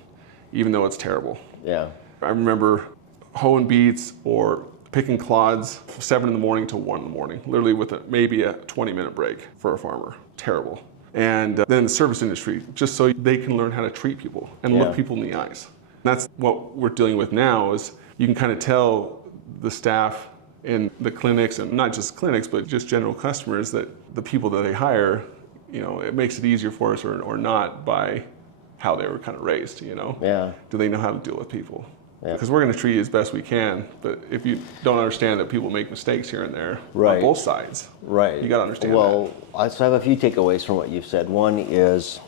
even though it's terrible. Yeah. I remember hoeing beets or picking clods from 7 in the morning to 1 in the morning, literally with maybe a 20-minute break for a farmer. Terrible. And then the service industry, just so they can learn how to treat people and look people in the eyes. And that's what we're dealing with now is you can kind of tell the staff in the clinics, and not just clinics, but just general customers, that the people that they hire, it makes it easier for us or not by how they were kind of raised, Yeah. Do they know how to deal with people? Yeah. Because we're going to treat you as best we can, but if you don't understand that people make mistakes here and there on both sides, you got to understand that. Well, I have a few takeaways from what you've said. One is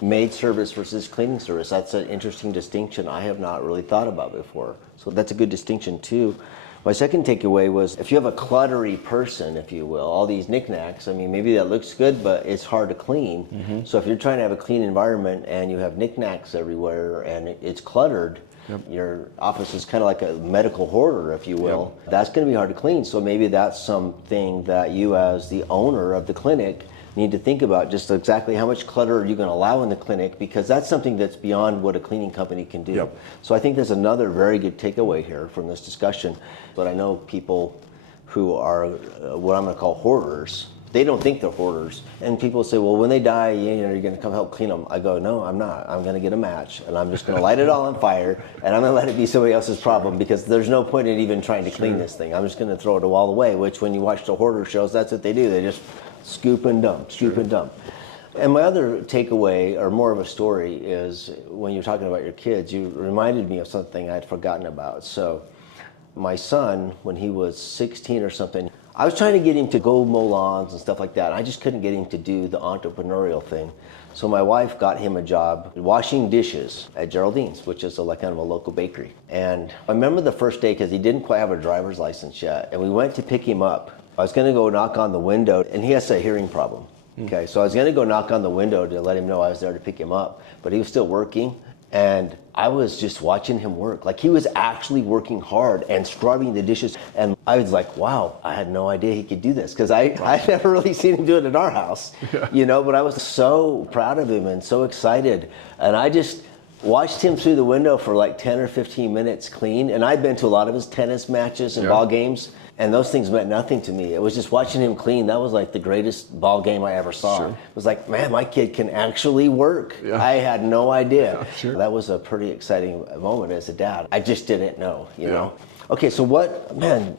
maid service versus cleaning service. That's an interesting distinction I have not really thought about before. So that's a good distinction too. My second takeaway was if you have a cluttery person, if you will, all these knickknacks, maybe that looks good, but it's hard to clean. So if you're trying to have a clean environment and you have knickknacks everywhere and it's cluttered, Your office is kind of like a medical hoarder, if you will. That's going to be hard to clean. So maybe that's something that you as the owner of the clinic need to think about, just exactly how much clutter are you going to allow in the clinic, because that's something that's beyond what a cleaning company can do. So I think there's another very good takeaway here from this discussion. But I know people who are what I'm going to call hoarders. They don't think they're hoarders. And people say, well, when they die, you're going to come help clean them. I go, no, I'm not. I'm going to get a match, and I'm just going to light it all on fire, and I'm going to let it be somebody else's problem, because there's no point in even trying to clean this thing. I'm just going to throw it all away, which when you watch the hoarder shows, that's what they do. They just scoop and dump, scoop and dump. And my other takeaway, or more of a story, is when you're talking about your kids, you reminded me of something I'd forgotten about. So my son, when he was 16 or something, I was trying to get him to go mow lawns and stuff like that. I just couldn't get him to do the entrepreneurial thing. So my wife got him a job washing dishes at Geraldine's, which is like kind of a local bakery. And I remember the first day, because he didn't quite have a driver's license yet, and we went to pick him up. I was going to go knock on the window, and he has a hearing problem. Okay, so I was going to go knock on the window to let him know I was there to pick him up, but he was still working. And I was just watching him work. Like, he was actually working hard and scrubbing the dishes. And I was like, wow, I had no idea he could do this, because I'd never really seen him do it at our house, but I was so proud of him and so excited. And I just watched him through the window for like 10 or 15 minutes clean. And I'd been to a lot of his tennis matches and ball games, and those things meant nothing to me. It was just watching him clean. That was like the greatest ball game I ever saw. It was like, man, my kid can actually work. I had no idea. That was a pretty exciting moment as a dad. I just didn't know, you know. Okay, so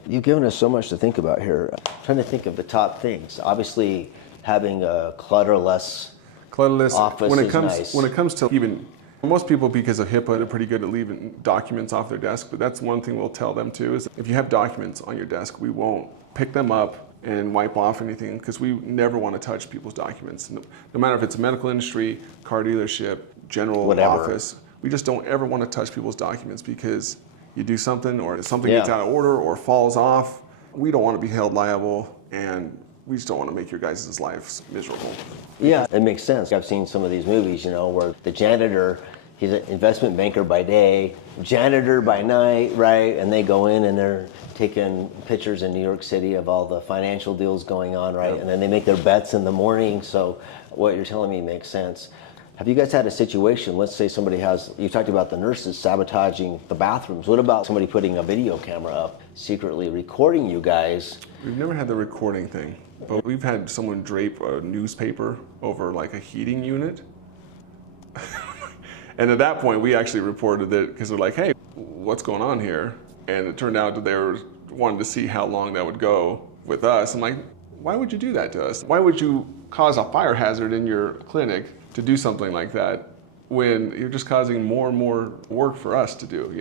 you've given us so much to think about here. I'm trying to think of the top things. Obviously, having a clutterless office is nice. When it comes to even, most people, because of HIPAA, are pretty good at leaving documents off their desk, but that's one thing we'll tell them too, is if you have documents on your desk, we won't pick them up and wipe off anything, because we never want to touch people's documents. No matter if it's a medical industry, car dealership, general office, we just don't ever want to touch people's documents, because you do something, or something gets out of order or falls off, we don't want to be held liable, and we just don't want to make your guys' lives miserable. Yeah, it makes sense. I've seen some of these movies, where the janitor, he's an investment banker by day, janitor by night, right? And they go in and they're taking pictures in New York City of all the financial deals going on, right? And then they make their bets in the morning. So what you're telling me makes sense. Have you guys had a situation, let's say somebody you talked about the nurses sabotaging the bathrooms. What about somebody putting a video camera up, secretly recording you guys? We've never had the recording thing, but we've had someone drape a newspaper over like a heating unit. And at that point, we actually reported it, because they're like, hey, what's going on here? And it turned out that they were wanting to see how long that would go with us. I'm like, why would you do that to us? Why would you cause a fire hazard in your clinic to do something like that, when you're just causing more and more work for us to do,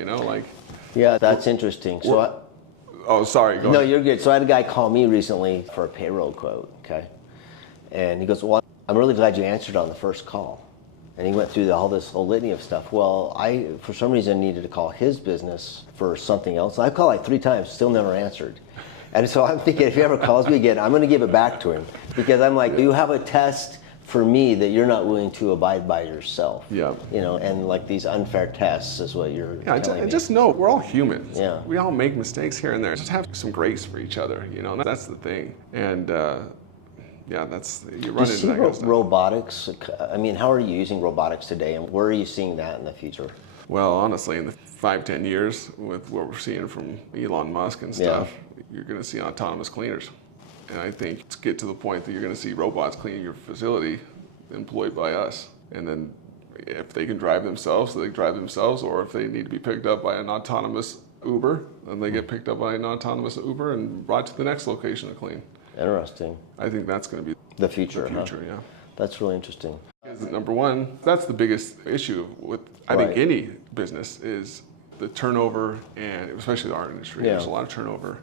Yeah, that's interesting. Oh, sorry, go No, ahead. you're good. So I had a guy call me recently for a payroll quote, okay? And he goes, well, I'm really glad you answered on the first call. And he went through all this whole litany of stuff. Well, I, for some reason, needed to call his business for something else. I called like 3 times, still never answered. And so I'm thinking, if he ever calls me again, I'm going to give it back to him. Because I'm like, you have a test for me that you're not willing to abide by yourself. And like these unfair tests is what you're telling me. Just know we're all humans. We all make mistakes here and there. Just have some grace for each other, that's the thing. And you run into that kind of stuff. Robotics, how are you using robotics today, and where are you seeing that in the future? Well, honestly, in the 5-10 years, with what we're seeing from Elon Musk and stuff, you're going to see autonomous cleaners. And I think it's get to the point that you're going to see robots cleaning your facility employed by us. And then if they can drive themselves, they drive themselves, or if they need to be picked up by an autonomous Uber, then they get picked up by an autonomous Uber and brought to the next location to clean. Interesting. I think that's going to be the future. Yeah. That's really interesting. Because number one, that's the biggest issue with, I think, any business, is the turnover, and especially the art industry. There's a lot of turnover.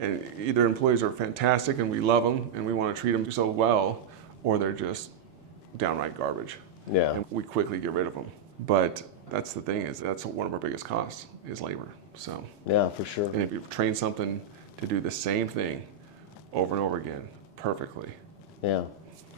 And either employees are fantastic and we love them and we want to treat them so well, or they're just downright garbage. And we quickly get rid of them. But that's the thing, is that's one of our biggest costs, is labor. So yeah, for sure. And if you train something to do the same thing over and over again perfectly,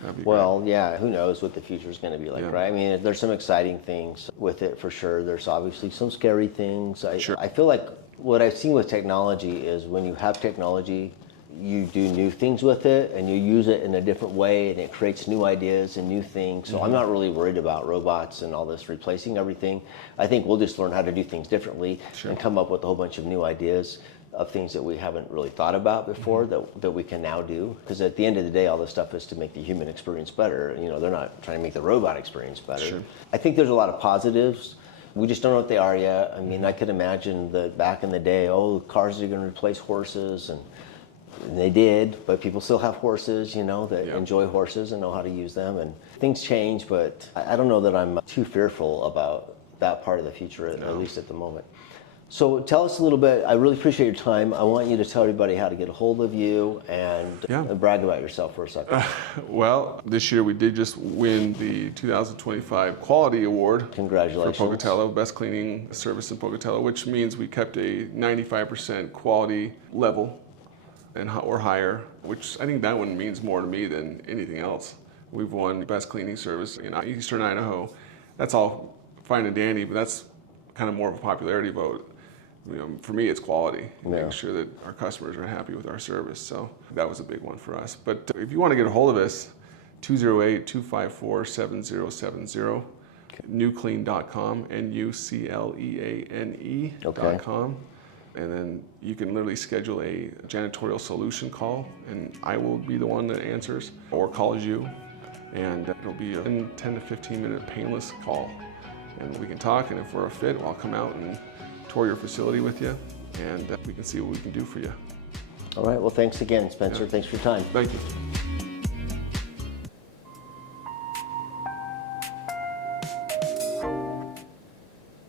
That'd be Well, yeah, who knows what the future is going to be like, Yeah. right? I mean, there's some exciting things with it for sure. There's obviously some scary things. Sure. I feel like what I've seen with technology is when you have technology, you do new things with it and you use it in a different way and it creates new ideas and new things. So I'm not really worried about robots and all this replacing everything. I think we'll just learn how to do things differently and come up with a whole bunch of new ideas of things that we haven't really thought about before that we can now do. Because at the end of the day, all this stuff is to make the human experience better. You know, they're not trying to make the robot experience better. Sure. I think there's a lot of positives. We just don't know what they are yet. I mean, I could imagine that back in the day, cars are going to replace horses, and they did, but people still have horses, you know, that enjoy horses and know how to use them. And things change, but I don't know that I'm too fearful about that part of the future, at least at the moment. So tell us a little bit. I really appreciate your time. I want you to tell everybody how to get a hold of you and brag about yourself for a second. Well, this year we did just win the 2025 Quality Award. Congratulations. For Pocatello, Best Cleaning Service in Pocatello, which means we kept a 95% quality level or higher, which I think that one means more to me than anything else. We've won Best Cleaning Service in Eastern Idaho. That's all fine and dandy, but that's kind of more of a popularity vote. You know, for me, it's quality, making sure that our customers are happy with our service. So that was a big one for us. But if you want to get a hold of us, 208-254-7070, nucleane.com, nucleane.com. And then you can literally schedule a janitorial solution call, and I will be the one that answers or calls you. And it'll be a 10 to 15 minute painless call. And we can talk, and if we're a fit, I'll come out and tour your facility with you, and we can see what we can do for you. All right. Well, thanks again, Spencer. Thanks for your time. Thank you.